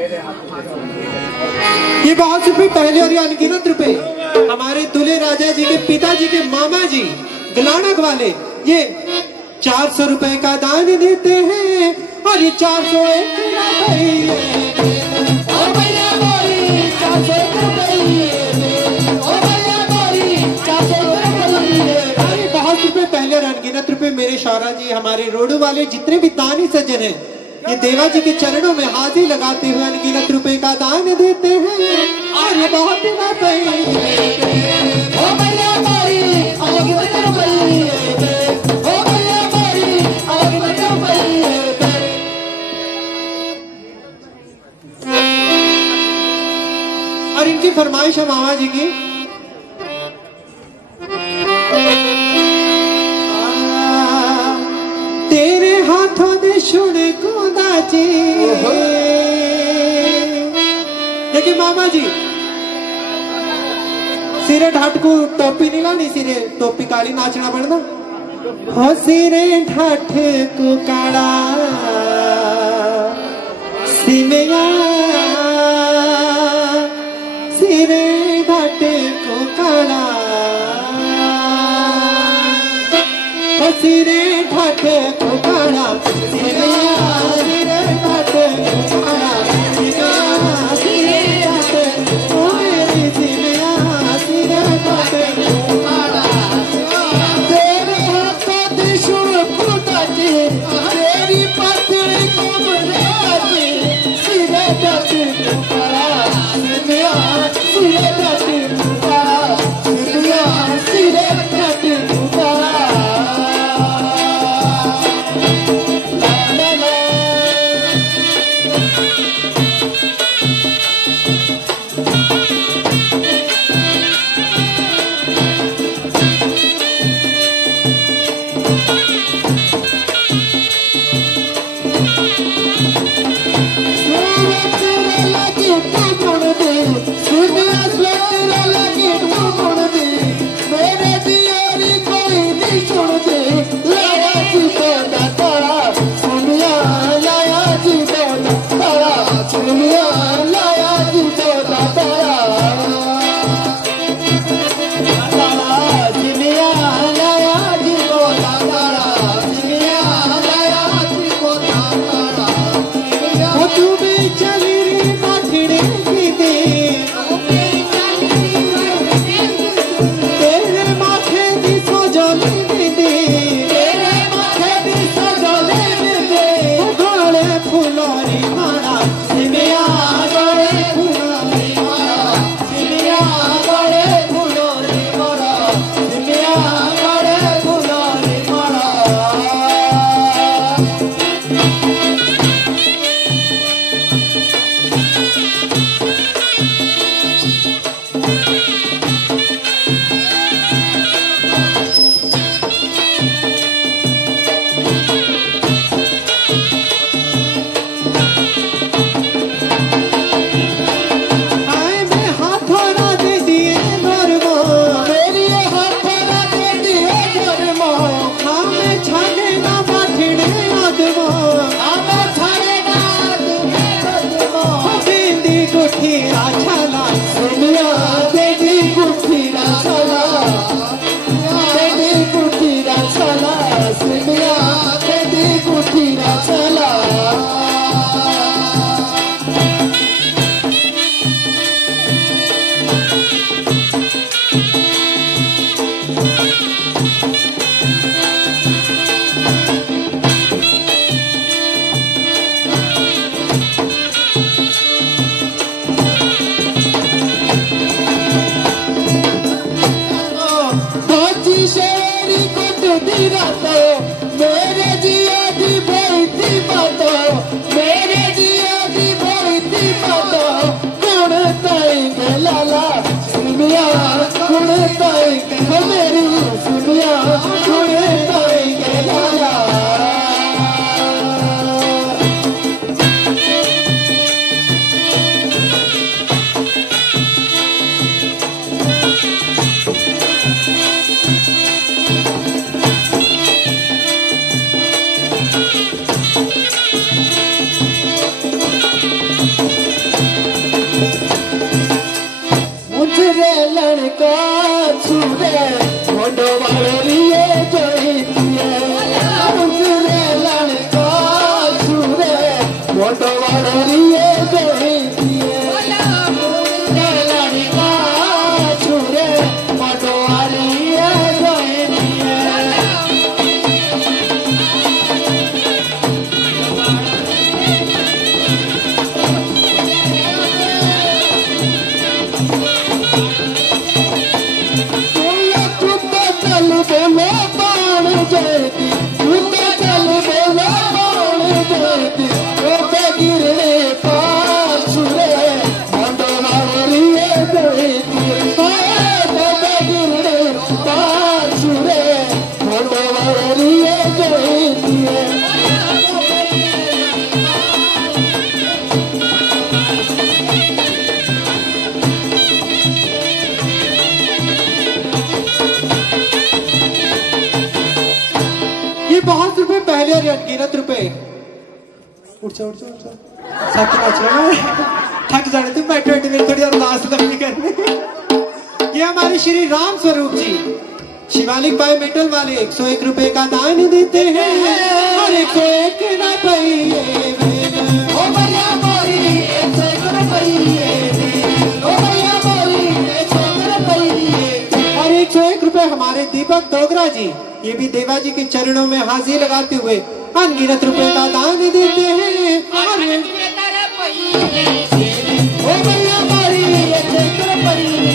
ये बहुत रुपए पहले और ये अनगिनत रुपए हमारे दूल्हे राजा जी के पिताजी के मामा जी गलानक वाले ये 400 रुपए का दान देते हैं और ये 401 बहुत रुपए पहले और अनगिनत रुपए मेरे शौरा जी हमारे रोडू वाले जितने भी दानी सज्जन हैं ये देवा जी के चरणों में हाथी लगाते हुए अनगिनत रुपए का दान देते हैं और ये बहुत और इनकी फरमाइश है मामा जी की तेरे हाथों दे शुणे गोदा जी देखिए मामा जी सिरे ढाट को टोपी नहीं लानी सिरे टोपी काली नाचना पड़ना हो सिरे ढाट को काला सिमया सिरे ढाट को काला हो सिरे ढाट को काला सिमया सिरे ढाट को काला सिमया सिरे ढाट को मेरी सिमया सिरे ढाट को काला तेरे हाथों दे शुण खुदा जी तेरी पत्नी को मराजी सिरे ढाट को काला सिमया सिरे ढाट को काला सिमया सिरे ढाट को काला पहले और अनगिनत रुपए। उठ जा थक जाने तुम, बैठे बैठे मेरी थोड़ी अरदास लंबी करने। ये हमारे श्री राम स्वरूप जी शिवालिक बाय मेटल वाले 101 रुपए का दान देते हैं और 101 ना पाइए ओ भैया मोरी 101 ना पाइए ओ भैया मोरी 101 ना पाइए। और 101 रुपए हमारे दीपक डोगरा जी, ये भी देवा जी के चरणों में हाजिरी लगाते हुए अनगिनत रुपए का दान देते हैं और ओ भैया मोरी 101 ना पाइए।